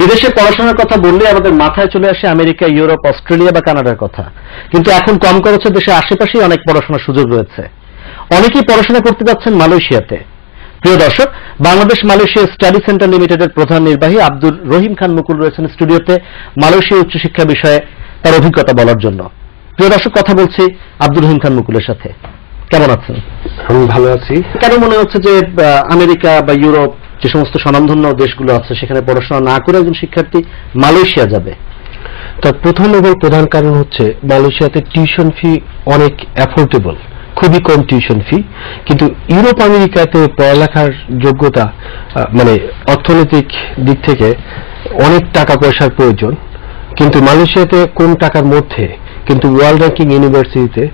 বিদেশে পড়াশোনার কথা বললে আমাদের মাথায় চলে আসে আমেরিকা, ইউরোপ, অস্ট্রেলিয়া বা কানাডার কথা। কিন্তু এখন কম খরচে দেশের আশেপাশেই অনেক পড়াশোনার সুযোগ রয়েছে। অনেকেই পড়াশোনা করতে যাচ্ছেন মালয়েশিয়াতে। প্রিয় দর্শক, বাংলাদেশ মালয়েশিয়া স্টাডি সেন্টার লিমিটেডের প্রধান নির্বাহী আব্দুর রহিম খান মুকুল রয়েছেন স্টুডিওতে মালয়েশিয়া উচ্চশিক্ষা বিষয়ে তার অভিজ্ঞতা বলার জন্য। প্রিয় দর্শক, কথা বলছি আব্দুর রহিম খান মুকুলের সাথে। কেমন আছেন? আমি ভালো আছি। কেন মনে হচ্ছে যে আমেরিকা বা ইউরোপ, যে সমস্ত স্বনামধন্য দেশগুলো আছে, সেখানে পড়াশোনা না করে একজন শিক্ষার্থী মালয়েশিয়া যাবে? তার প্রথম এবং প্রধান কারণ হচ্ছে মালয়েশিয়াতে টিউশন ফি অনেক অ্যাফোর্ডেবল, খুবই কম টিউশন ফি। কিন্তু ইউরোপ আমেরিকাতে পড়ালেখার যোগ্যতা মানে অর্থনৈতিক দিক থেকে অনেক টাকা পয়সার প্রয়োজন। কিন্তু মালয়েশিয়াতে কম টাকার মধ্যে কিন্তু ওয়ার্ল্ড র্যাঙ্কিং ইউনিভার্সিটিতে,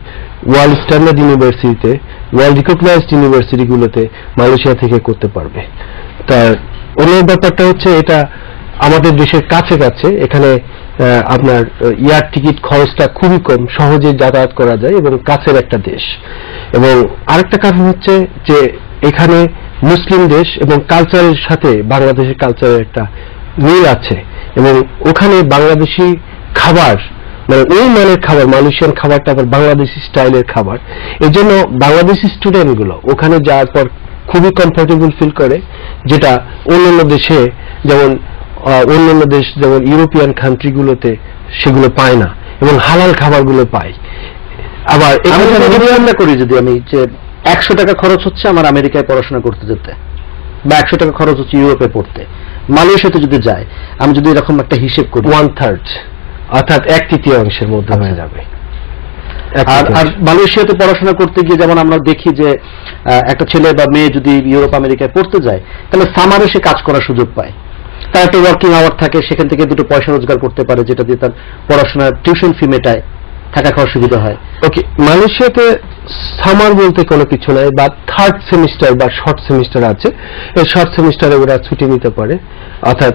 ওয়ার্ল্ড স্ট্যান্ডার্ড ইউনিভার্সিটিতে, ওয়ার্ল্ড রিকগনাইজড ইউনিভার্সিটিগুলোতে মালয়েশিয়া থেকে করতে পারবে। তার অন্য ব্যাপারটা হচ্ছে এটা আমাদের দেশের কাছে কাছে, এখানে আপনার এয়ার টিকিট খরচটা খুবই কম, সহজে যাতায়াত করা যায় এবং কাছের একটা দেশ। এবং আরেকটা কারণ হচ্ছে যে এখানে মুসলিম দেশ এবং কালচারের সাথে বাংলাদেশের কালচারের একটা মিল আছে এবং ওখানে বাংলাদেশি খাবার, মানে ওই মানের খাবার, মালয়েশিয়ান খাবারটা আবার বাংলাদেশি স্টাইলের খাবার। এই জন্য বাংলাদেশি স্টুডেন্টগুলো ওখানে যাওয়ার পর খুবই কমফোর্টেবল ফিল করে, যেটা অন্যান্য দেশে যেমন অন্যান্য দেশ যেমন ইউরোপিয়ান কান্ট্রিগুলোতে সেগুলো পায় না এবং হালাল খাবারগুলো পায়। আবার চিন্তা করি যদি আমি যে 100 টাকা খরচ হচ্ছে আমার আমেরিকায় পড়াশোনা করতে যেতে, বা 100 টাকা খরচ হচ্ছে ইউরোপে পড়তে, মালয়েশিয়াতে যদি যায়, আমি যদি এরকম একটা হিসেব করি 1/3 অর্থাৎ 1/3 মধ্যে হয়ে যাবে। আর মালয়েশিয়াতে পড়াশোনা করতে গিয়ে যেমন আমরা দেখি যে একটা ছেলে বা মেয়ে যদি ইউরোপ আমেরিকায় পড়তে যায়, তাহলে সামারে সে কাজ করার সুযোগ পায়, তার একটা ওয়ার্কিং আওয়ার থাকে, সেখান থেকে দুটো পয়সা রোজগার করতে পারে, যেটা দিয়ে তার পড়াশোনার টিউশন ফি মেটায়, থাকা খাওয়ার সুবিধা হয়। ওকে, মালয়েশিয়াতে সামার বলতে কোনো কিছু নাই, বা থার্ড সেমিস্টার বা শর্ট সেমিস্টার আছে। এই শর্ট সেমিস্টারে ওরা ছুটি নিতে পারে, অর্থাৎ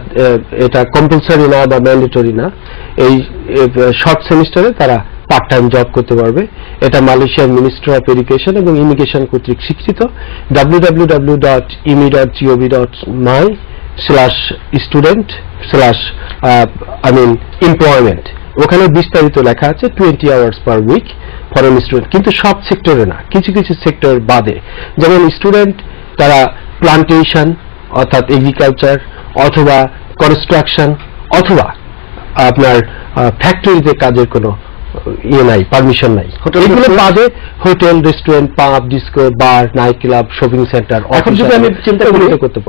এটা কম্পালসারি না বা ম্যান্ডেটরি না। এই শর্ট সেমিস্টারে তারা পার্ট টাইম জব করতে পারবে। এটা মালয়েশিয়ার মিনিস্ট্রি অফ এডুকেশন এবং ইমিগ্রেশন কর্তৃক স্বীকৃত। www.imi.gov.my/student/employment, ওখানে বিস্তারিত লেখা আছে 20 hours per week for N student. কিন্তু সব সেক্টরে না, কিছু কিছু সেক্টর বাদে। যেমন স্টুডেন্ট তারা প্লান্টেশন অর্থাৎ এগ্রিকালচার অথবা কনস্ট্রাকশন অথবা আপনার ফ্যাক্টরিতে কাজের কোনো নাই, পারমিশন নাই। এগুলো বাদে হোটেল, রেস্টুরেন্ট, পাব, ডিস্কো, বার, নাইট ক্লাব, শপিং সেন্টার। এখন যদি আমি চিন্তা করি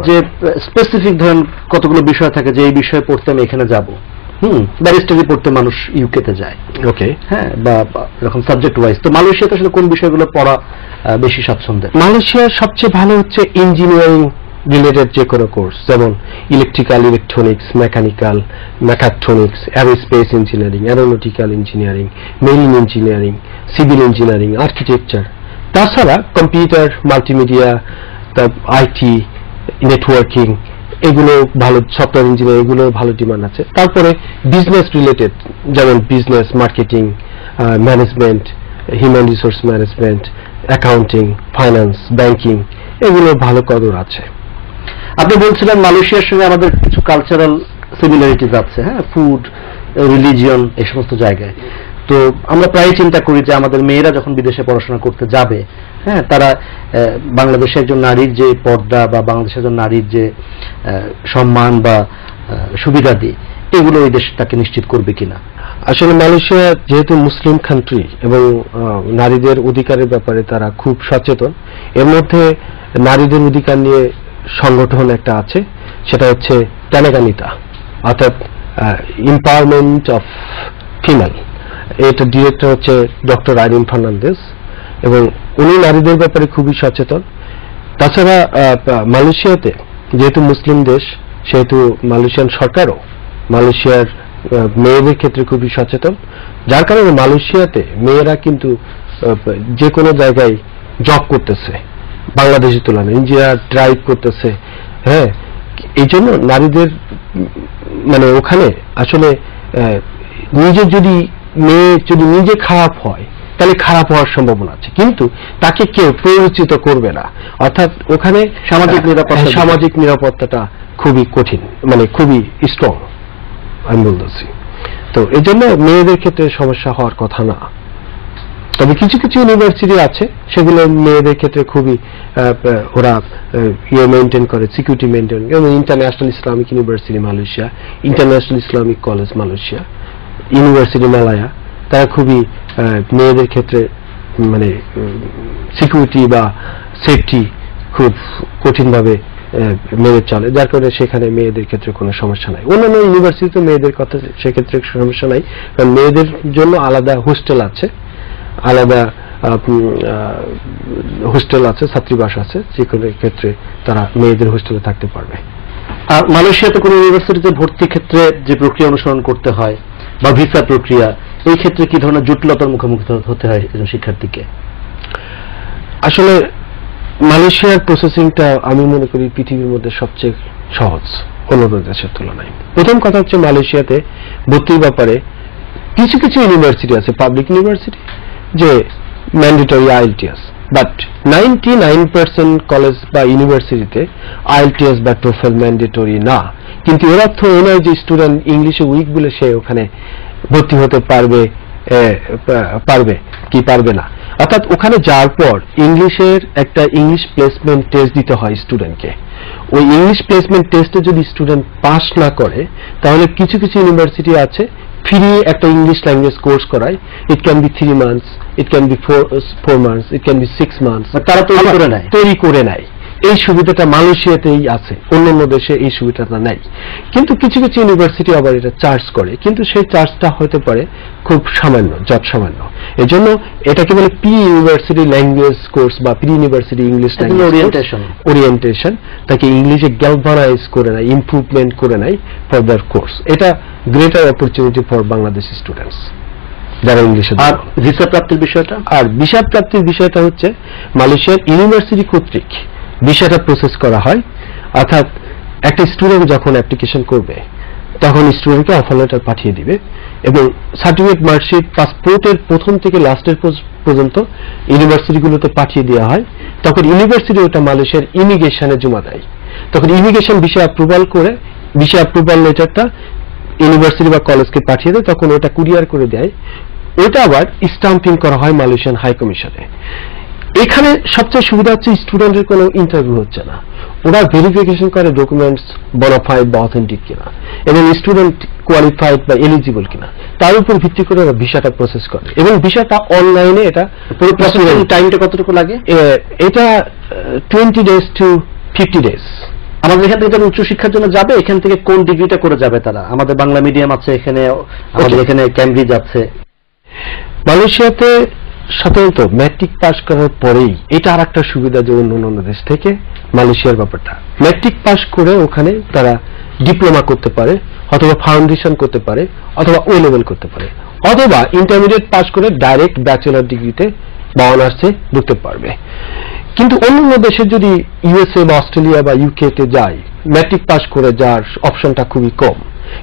যে স্পেসিফিক ধরেন কতগুলো বিষয় থাকে যে এই বিষয়ে পড়তে আমি এখানে যাব, ব্যারিস্টারি পড়তে মানুষ ইউকেতে যায়, ওকে, হ্যাঁ, বা এরকম সাবজেক্ট ওয়াইজ। তো মালয়েশিয়াতে আসলে কোন বিষয়গুলো পড়া বেশি স্বাচ্ছন্দ্যের? মালয়েশিয়ার সবচেয়ে ভালো হচ্ছে ইঞ্জিনিয়ারিং রিলেটেড যে কোনো কোর্স, যেমন electrical, electronics, mechanical, mechatronics, aerospace engineering, aeronautical engineering, marine engineering, civil engineering, architecture. তাছাড়া কম্পিউটার, মাল্টিমিডিয়া, আইটি, নেটওয়ার্কিং, এগুলো ভালো, সফটওয়্যার ইঞ্জিনিয়ারিং, এগুলো ভালো ডিমান্ড আছে। তারপরে বিজনেস রিলেটেড, যেমন business, marketing, management, human resource management, accounting, finance, banking, এগুলো ভালো কদর আছে। আপনি বলছিলেন মালয়েশিয়ার সঙ্গে আমাদের কিছু কালচারাল সিমিলারিটিস আছে, হ্যাঁ, ফুড, রিলিজিয়ন, এই সমস্ত জায়গায়। তো আমরা প্রায় চিন্তা করি যে আমাদের মেয়েরা যখন বিদেশে পড়াশোনা করতে যাবে, হ্যাঁ, তারা বাংলাদেশের একজন নারীর যে পর্দা বা বাংলাদেশের একজন নারীর যে সম্মান বা সুবিধাদি, এগুলো ওই দেশ তাকে নিশ্চিত করবে কিনা। আসলে মালয়েশিয়া যেহেতু মুসলিম কান্ট্রি এবং নারীদের অধিকারের ব্যাপারে তারা খুব সচেতন। এর মধ্যে নারীদের অধিকার নিয়ে সংগঠন একটা আছে, সেটা হচ্ছে তেনাগানিতা, অর্থাৎ এম্পাওয়ারমেন্ট অফ ফিমেল। এটা ডিরেক্টর হচ্ছে ডক্টর আইরিন ফার্নান্দেজ এবং উনি নারীদের ব্যাপারে খুবই সচেতন। তাছাড়া মালয়েশিয়াতে যেহেতু মুসলিম দেশ, সেহেতু মালয়েশিয়ান সরকারও মালয়েশিয়ার মেয়েদের ক্ষেত্রে খুবই সচেতন, যার কারণে মালয়েশিয়াতে মেয়েরা কিন্তু যে কোনো জায়গায় জব করতেছে বাংলাদেশের তুলনায়, ইঞ্জিনিয়ার, ড্রাইভ করতেছে, হ্যাঁ। এই জন্য নারীদের মানে ওখানে আসলে মেয়ে যদি নিজে খারাপ হয় তাহলে খারাপ হওয়ার সম্ভাবনা আছে, কিন্তু তাকে কেউ প্ররোচিত করবে না। অর্থাৎ ওখানে সামাজিক নিরাপত্তাটা খুবই কঠিন, মানে খুবই স্ট্রং আমি বলতেছি। তো এই জন্য মেয়েদের ক্ষেত্রে সমস্যা হওয়ার কথা না। তবে কিছু কিছু ইউনিভার্সিটি আছে সেগুলো মেয়েদের ক্ষেত্রে খুবই ওরা মেনটেন করে, সিকিউরিটি মেনটেন করে, যেমন international Islamic university Malaysia, international Islamic college Malaysia, university Malaya, তারা খুবই মেয়েদের ক্ষেত্রে মানে সিকিউরিটি বা সেফটি খুব কঠিনভাবে মেনে চলে, যার কারণে সেখানে মেয়েদের ক্ষেত্রে কোনো সমস্যা নাই। অন্যান্য ইউনিভার্সিটিতে মেয়েদের কথা সেক্ষেত্রে সমস্যা নাই, কারণ মেয়েদের জন্য আলাদা হোস্টেল আছে, আলাদা হোস্টেল আছে, ছাত্রীবাস আছে, যে কোনো ক্ষেত্রে তারা মেয়েদের হোস্টেলে থাকতে পারবে। আর মালয়েশিয়াতে কোনো ইউনিভার্সিটিতে ভর্তির ক্ষেত্রে যে প্রক্রিয়া অনুসরণ করতে হয় বা ভিসা প্রক্রিয়া, এই ক্ষেত্রে কি ধরনের জটিলতার মুখোমুখি হতে হয় একজন শিক্ষার্থীকে? আসলে মালয়েশিয়ার প্রসেসিংটা আমি মনে করি পৃথিবীর মধ্যে সবচেয়ে সহজ অন্যান্য দেশের তুলনায়। প্রথম কথা হচ্ছে মালয়েশিয়াতে ভর্তির ব্যাপারে কিছু কিছু ইউনিভার্সিটি আছে, পাবলিক ইউনিভার্সিটি, যে ম্যান্ডেটরি আইএলটিএস, বাট 99% কলেজ বা ইউনিভার্সিটিতে আইএলটিএস বা টোফেল ম্যান্ডেটরি না। কিন্তু এর অর্থ এই নয় যে স্টুডেন্ট ইংলিশে উইক বলে সে ওখানে ভর্তি হতে পারবে না। অর্থাৎ ওখানে যাওয়ার পর ইংলিশের একটা ইংলিশ প্লেসমেন্ট টেস্ট দিতে হয় স্টুডেন্টকে। ওই ইংলিশ প্লেসমেন্ট টেস্টে যদি স্টুডেন্ট পাস না করে, তাহলে কিছু কিছু ইউনিভার্সিটি আছে ফ্রি একটা ইংলিশ ল্যাঙ্গুয়েজ কোর্স করায়। It can be 3 months, it can be 4 months, it can be 6 months, তারা তৈরি করে নেয়। এই সুবিধাটা মালয়েশিয়াতেই আছে, অন্যান্য দেশে এই সুবিধাটা নাই। কিন্তু কিছু কিছু ইউনিভার্সিটি আবার এটা চার্জ করে, কিন্তু সেই চার্জটা হতে পারে খুব সামান্য, সামান্য। এই জন্য এটাকে বলে প্রি ইউনিভার্সিটি ল্যাঙ্গুয়েজ কোর্স বা প্রি ইউনিভার্সিটি ইংলিশ ওরিয়েন্টেশন, তাকে ইংলিশে গ্যালভানাইজ করে নেয়, ইমপ্রুভমেন্ট করে নেয় ফর দ্যার কোর্স। এটা greater opportunity for Bangladeshi students যারা ইংলিশে। আর ভিসা প্রাপ্তির বিষয়টা, হচ্ছে মালয়েশিয়ার ইউনিভার্সিটি কর্তৃক ভিসাটা প্রসেস করা হয়। অর্থাৎ একটা স্টুডেন্ট যখন অ্যাপ্লিকেশন করবে তখন স্টুডেন্টকে অফার লেটার পাঠিয়ে দিবে এবং সার্টিফিকেট, মার্কশিট, পাসপোর্টের প্রথম থেকে লাস্টের পর্যন্ত ইউনিভার্সিটিগুলোতে পাঠিয়ে দেওয়া হয়। তখন ইউনিভার্সিটি ওটা মালয়েশিয়ার ইমিগ্রেশনে জমা দেয়। তখন ইমিগ্রেশন ভিসা অ্যাপ্রুভাল করে ভিসা অ্যাপ্রুভাল লেটারটা ইউনিভার্সিটি বা কলেজকে পাঠিয়ে দেয়। তখন ওটা কুরিয়ার করে দেয়, ওটা আবার স্টাম্পিং করা হয় মালয়েশিয়ান হাই কমিশনে। এখানে সবচেয়ে সুবিধা হচ্ছে স্টুডেন্টের কোনো ইন্টারভিউ হচ্ছে না, ওরা ভেরিফিকেশন করে ডকুমেন্টস বোনাফাইড বা অথেন্টিক কিনা এবং স্টুডেন্ট কোয়ালিফাইড বা এলিজিবল কিনা, তার উপর ভিত্তি করে ওরা ভিসাটা প্রসেস করে এবং ভিসাটা অনলাইনে। এটা প্রসেসিং টাইমটা কতটুকু লাগে? এটা 20 days to 50 days। আমাদের এখান থেকে যারা উচ্চশিক্ষার জন্য যাবে, এখান থেকে কোন ডিগ্রিটা করে যাবে তারা? আমাদের বাংলা মিডিয়াম আছে এখানে, আমাদের এখানে ক্যামব্রিজ আছে। মালয়েশিয়াতে সাধারণত ম্যাট্রিক পাস করার পরেই, এটা আর একটা সুবিধা যে অন্য দেশ থেকে মালয়েশিয়ার ব্যাপারটা, ম্যাট্রিক পাস করে ওখানে তারা ডিপ্লোমা করতে পারে, অথবা ফাউন্ডেশন করতে পারে, অথবা ও লেভেল করতে পারে, অথবা ইন্টারমিডিয়েট পাস করে ডাইরেক্ট ব্যাচেলর ডিগ্রিতে বা অনার্সে ঢুকতে পারবে। কিন্তু অন্যান্য দেশে যদি ইউএসএ বা অস্ট্রেলিয়া বা ইউকেতে যায়, ম্যাট্রিক পাস করে যাওয়ার অপশনটা খুবই কম।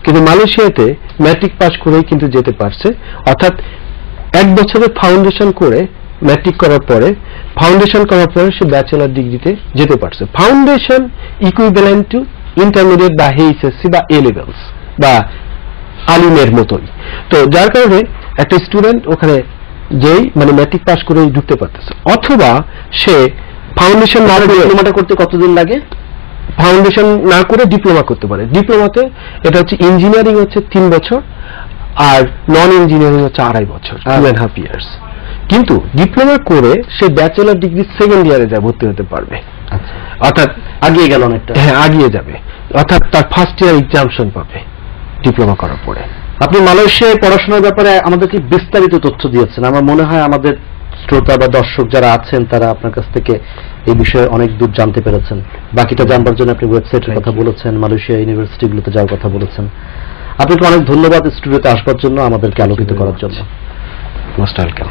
কিন্তু মালয়েশিয়াতে ম্যাট্রিক পাস করেই কিন্তু যেতে পারছে। অর্থাৎ 1 বছরের ফাউন্ডেশন করে ম্যাট্রিক করার পরে সে ব্যাচেলর ডিগ্রিতে যেতে পারছে। ফাউন্ডেশন ইকুইভ্যালেন্ট টু ইন্টারমিডিয়েট বা এইচএসসি বা এ লেভেলস বা আলিমের মতোই। তো যার কারণে একটা স্টুডেন্ট ওখানে যেই মানে ম্যাট্রিক পাস করেই ঢুকতে পারতেছে, অথবা সে ফাউন্ডেশন না করে, ডিপ্লোমাটা করতে কতদিন লাগে? ফাউন্ডেশন না করে ডিপ্লোমা করতে পারে। ডিপ্লোমাতে এটা হচ্ছে ইঞ্জিনিয়ারিং হচ্ছে 3 বছর, আর নন ইঞ্জিনিয়ারিং হচ্ছে 2.5 বছর, 2.5 years। কিন্তু ডিপ্লোমা করে সে ব্যাচেলর ডিগ্রি 2nd ইয়ারে যায় ভর্তি হতে পারবে। অর্থাৎ আগিয়ে গেল অনেকটা। হ্যাঁ, আগিয়ে যাবে। অর্থাৎ তার 1st ইয়ার এক্সামশন পাবে ডিপ্লোমা করার পরে। আপনি মালয়েশিয়ায় পড়াশোনার ব্যাপারে আমাদেরকে বিস্তারিত তথ্য দিয়েছেন। আমার মনে হয় আমাদের শ্রোতা বা দর্শক যারা আছেন তারা আপনার কাছ থেকে এই বিষয়ে অনেক দূর জানতে পেরেছেন। বাকিটা জানবার জন্য আপনি ওয়েবসাইটের কথা বলেছেন, মালয়েশিয়া ইউনিভার্সিটিগুলোতে যাওয়ার কথা বলেছেন। আপনাকে অনেক ধন্যবাদ স্টুডিওতে আসবার জন্য, আমাদেরকে আলোকিত করার জন্য। Most welcome.